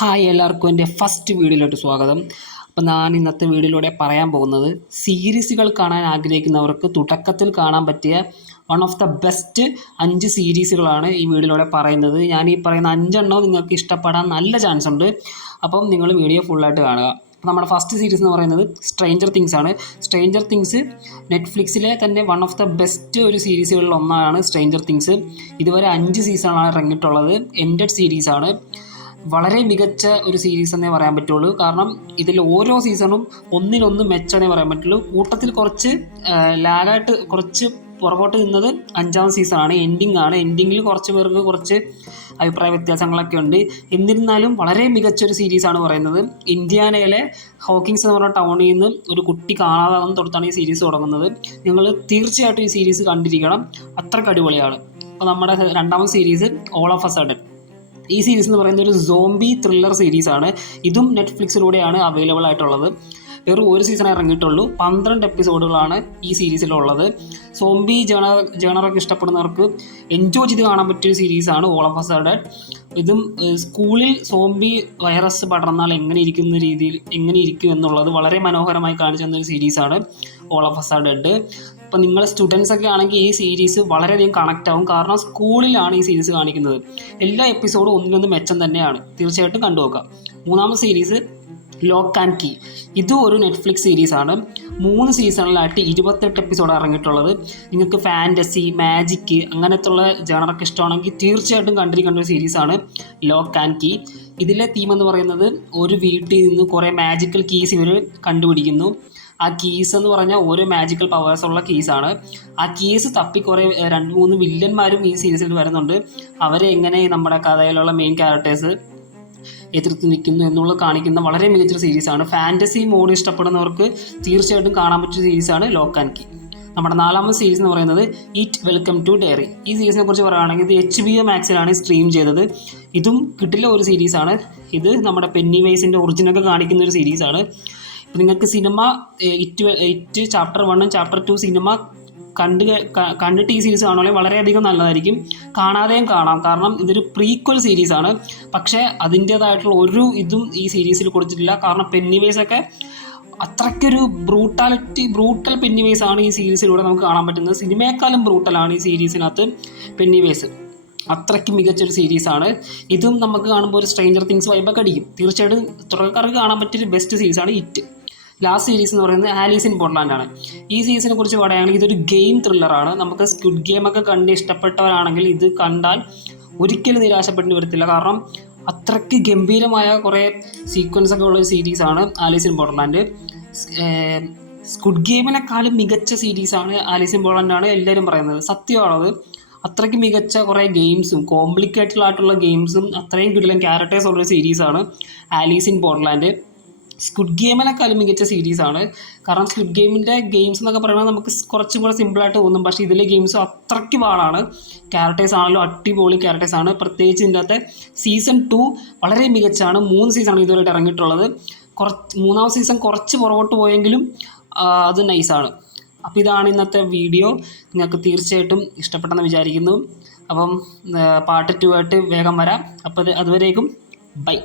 Hi എല്ലാവർക്കും എൻ്റെ first വീഡിയോയിലോട്ട് സ്വാഗതം. അപ്പോൾ ഞാൻ ഇന്നത്തെ വീഡിയോയിലൂടെ പറയാൻ പോകുന്നത് സീരീസുകൾ കാണാൻ ആഗ്രഹിക്കുന്നവർക്ക് തുടക്കത്തിൽ കാണാൻ പറ്റിയ വൺ ഓഫ് ദ ബെസ്റ്റ് 5 സീരീസുകളാണ് ഈ വീഡിയോയിലൂടെ പറയുന്നത്. ഞാൻ ഈ പറയുന്ന 5 നിങ്ങൾക്ക് ഇഷ്ടപ്പെടാൻ നല്ല ചാൻസ് ഉണ്ട്. അപ്പം നിങ്ങൾ വീഡിയോ ഫുള്ളായിട്ട് കാണുക. നമ്മുടെ ഫസ്റ്റ് സീരീസ് എന്ന് പറയുന്നത് സ്ട്രേഞ്ചർ തിങ്സ് ആണ്. സ്ട്രേഞ്ചർ തിങ്സ് നെറ്റ്ഫ്ലിക്സിലെ തന്നെ വൺ ഓഫ് ദ ബെസ്റ്റ് ഒരു സീരീസുകളിൽ ഒന്നാണ് സ്ട്രേഞ്ചർ തിങ്സ്. ഇതുവരെ 5 സീസണാണ് ഇറങ്ങിയിട്ടുള്ളത്. എൻഡഡ് സീരീസാണ്. വളരെ മികച്ച ഒരു സീരീസ് എന്നേ പറയാൻ പറ്റുള്ളൂ. കാരണം ഇതിൽ ഓരോ സീസണും ഒന്നിനൊന്ന് മെച്ചമെന്നേ പറയാൻ പറ്റുള്ളൂ. കൂട്ടത്തിൽ കുറച്ച് ലാഗായിട്ട് കുറച്ച് പുറകോട്ട് നിന്നത് 5ാം സീസണാണ്. എൻഡിങ്ങിൽ കുറച്ച് പേർക്ക് കുറച്ച് അഭിപ്രായ വ്യത്യാസങ്ങളൊക്കെ ഉണ്ട്. എന്നിരുന്നാലും വളരെ മികച്ചൊരു സീരീസാണ് പറയുന്നത്. ഇന്ത്യാനയിലെ ഹോക്കിങ്സ് എന്ന് പറഞ്ഞ ടൗണിൽ നിന്ന് ഒരു കുട്ടി കാണാതാകുന്ന തൊട്ടാണ് ഈ സീരീസ് തുടങ്ങുന്നത്. നിങ്ങൾ തീർച്ചയായിട്ടും ഈ സീരീസ് കണ്ടിരിക്കണം, അത്രയ്ക്ക് അടിപൊളിയാണ്. അപ്പോൾ നമ്മുടെ 2ാമത്തെ series all of a sudden. ഈ സീരീസ് എന്ന് പറയുന്നത് ഒരു സോംബി ത്രില്ലർ സീരീസാണ്. ഇതും നെറ്റ്ഫ്ലിക്സിലൂടെയാണ് അവൈലബിൾ ആയിട്ടുള്ളത്. വെറും ഒരു സീസൺ ഇറങ്ങിയിട്ടുള്ളൂ. 12 എപ്പിസോഡുകളാണ് ഈ സീരീസിലുള്ളത്. സോംബി ജേണറൊക്കെ ഇഷ്ടപ്പെടുന്നവർക്ക് എൻജോയ് ചെയ്ത് കാണാൻ പറ്റിയൊരു സീരീസാണ് ഓൾ ഓഫ് എ സഡൻ. ഇതും സ്കൂളിൽ സോംബി വൈറസ് പടർന്നാൽ എങ്ങനെ ഇരിക്കും എന്നുള്ളത് വളരെ മനോഹരമായി കാണിച്ചു തന്നൊരു സീരീസാണ് ഓൾ ഓഫ് എ സഡൻ. അപ്പോൾ നിങ്ങൾ സ്റ്റുഡൻസൊക്കെ ആണെങ്കിൽ ഈ സീരീസ് വളരെയധികം കണക്റ്റ് ആവും. കാരണം സ്കൂളിലാണ് ഈ സീരീസ് കാണിക്കുന്നത്. എല്ലാ എപ്പിസോഡും ഒന്നിനൊന്ന് മെച്ചം തന്നെയാണ്. തീർച്ചയായിട്ടും കണ്ടുനോക്കാം. 3ാമത്തെ സീരീസ് ലോക്ക് ആൻഡ് കീ. ഇതും ഒരു നെറ്റ്ഫ്ലിക്സ് സീരീസാണ്. 3 സീസണിലായിട്ട് 28 എപ്പിസോഡ് ഇറങ്ങിയിട്ടുള്ളത്. നിങ്ങൾക്ക് ഫാൻറ്റസി, മാജിക് അങ്ങനത്തുള്ള ജേണറൊക്കെ ഇഷ്ടമാണെങ്കിൽ തീർച്ചയായിട്ടും കണ്ടിരിക്കേണ്ട ഒരു സീരീസാണ് ലോക്ക് ആൻഡ് കീ. ഇതിലെ തീം എന്ന് പറയുന്നത് ഒരു വീട്ടിൽ നിന്ന് കുറേ മാജിക്കൽ കീസ് ഇവർ കണ്ടുപിടിക്കുന്നു. ആ കീസ് എന്ന് പറഞ്ഞാൽ ഓരോ മാജിക്കൽ പവേഴ്സ് ഉള്ള കീസാണ്. ആ കീസ് തപ്പി കുറേ 2-3 വില്ലന്മാരും ഈ സീരീസിൽ വരുന്നുണ്ട്. അവരെ എങ്ങനെ നമ്മുടെ കഥയിലുള്ള മെയിൻ ക്യാരക്ടേഴ്സ് എതിർത്ത് നിൽക്കുന്നു എന്നുള്ളത് കാണിക്കുന്ന വളരെ മികച്ചൊരു സീരീസാണ്. ഫാൻറ്റസി മോഡ് ഇഷ്ടപ്പെടുന്നവർക്ക് തീർച്ചയായിട്ടും കാണാൻ പറ്റിയ സീരീസാണ് ലോക്ക് ആൻഡ് കീ. നമ്മുടെ 4ാമത്തെ സീരീസ് എന്ന് പറയുന്നത് ഈറ്റ് വെൽക്കം ടു ഡയറി. ഈ സീരീസിനെ കുറിച്ച് പറയുകയാണെങ്കിൽ ഇത് HBO മാക്സിലാണ് സ്ട്രീം ചെയ്തത്. ഇതും കിട്ടില്ല ഒരു സീരീസാണ്. ഇത് നമ്മുടെ പെന്നി വൈസിൻ്റെ ഒറിജിനൊക്കെ കാണിക്കുന്ന ഒരു സീരീസാണ്. ഇപ്പോൾ നിങ്ങൾക്ക് cinema it chapter 1 chapter 2 cinema കണ്ടിട്ട് ഈ സീരീസ് കാണുകയാണെങ്കിൽ വളരെയധികം നല്ലതായിരിക്കും. കാണാതെയും കാണാം, കാരണം ഇതൊരു പ്രീക്വൽ സീരീസാണ്. പക്ഷേ അതിൻ്റേതായിട്ടുള്ള ഒരു ഇതും ഈ സീരീസിൽ കൊടുത്തിട്ടില്ല. കാരണം പെന്നിവേസൊക്കെ അത്രയ്ക്കൊരു ബ്രൂട്ടൽ പെന്നിവേസാണ് ഈ സീരീസിലൂടെ നമുക്ക് കാണാൻ പറ്റുന്നത്. സിനിമയെക്കാളും ബ്രൂട്ടലാണ് ഈ സീരീസിനകത്ത് പെന്നിവേസ്. അത്രയ്ക്ക് മികച്ചൊരു സീരീസാണ്. ഇതും നമുക്ക് കാണുമ്പോൾ ഒരു സ്ട്രേഞ്ചർ തിങ്സ് വൈബൊക്കെ അടിക്കും. തീർച്ചയായിട്ടും തുടക്കക്കാർക്ക് കാണാൻ പറ്റിയൊരു ബെസ്റ്റ് സീരീസാണ് ഇറ്റ്. ലാസ്റ്റ് സീരീസ് എന്ന് പറയുന്നത് ആലീസ് ഇൻ ബോർഡർലാൻഡ്. ഈ സീരീസിനെ കുറിച്ച് പറയുകയാണെങ്കിൽ ഇതൊരു ഗെയിം ത്രില്ലറാണ്. നമുക്ക് സ്ക്വിഡ് ഗെയിമൊക്കെ കണ്ട് ഇഷ്ടപ്പെട്ടവരാണെങ്കിൽ ഇത് കണ്ടാൽ ഒരിക്കലും നിരാശപ്പെടേണ്ടി വരത്തില്ല. കാരണം അത്രയ്ക്ക് ഗംഭീരമായ കുറേ സീക്വൻസൊക്കെ ഉള്ള ഒരു സീരീസാണ് ആലീസ് ഇൻ ബോർഡർലാൻഡ്. സ്ക്വിഡ് ഗെയിമിനെക്കാളും മികച്ച സീരീസാണ് ആലീസ് ഇൻ ബോർഡർലാൻഡാണ് എല്ലാവരും പറയുന്നത്. സത്യമാണത്. അത്രയ്ക്ക് മികച്ച കുറേ ഗെയിംസും കോംപ്ലിക്കേറ്റഡ് ആയിട്ടുള്ള ഗെയിംസും അത്രയും കിടിലൻ ക്യാരക്ടേഴ്സ് ഉള്ളൊരു സീരീസാണ് ആലീസ് ഇൻ ബോർഡർലാൻഡ്. സ്ക്വിഡ് ഗെയിമിനെക്കാളും മികച്ച സീരീസാണ്. കാരണം സ്ക്വിഡ് ഗെയിമിൻ്റെ ഗെയിംസ് എന്നൊക്കെ പറയുന്നത് നമുക്ക് കുറച്ചും കൂടെ സിമ്പിളായിട്ട് തോന്നും. പക്ഷേ ഇതിലെ ഗെയിംസ് അത്രയ്ക്ക് പാടാണ്. ക്യാരക്ടേഴ്സ് ആണല്ലോ അടിപൊളി ക്യാരക്ടേഴ്സാണ്. പ്രത്യേകിച്ച് ഇതിൻ്റെ അകത്തെ സീസൺ 2 വളരെ മികച്ചാണ്. 3 സീസണാണ് ഇതുവരെയായിട്ട് ഇറങ്ങിയിട്ടുള്ളത്. 3ാമത്തെ സീസൺ കുറച്ച് പുറകോട്ട് പോയെങ്കിലും അത് നൈസാണ്. അപ്പോൾ ഇതാണ് ഇന്നത്തെ വീഡിയോ. നിങ്ങൾക്ക് തീർച്ചയായിട്ടും ഇഷ്ടപ്പെട്ടെന്ന് വിചാരിക്കുന്നു. അപ്പം പാർട്ട് 2 ആയിട്ട് വേഗം വരാം. അപ്പോൾ അതുവരേക്കും ബൈ.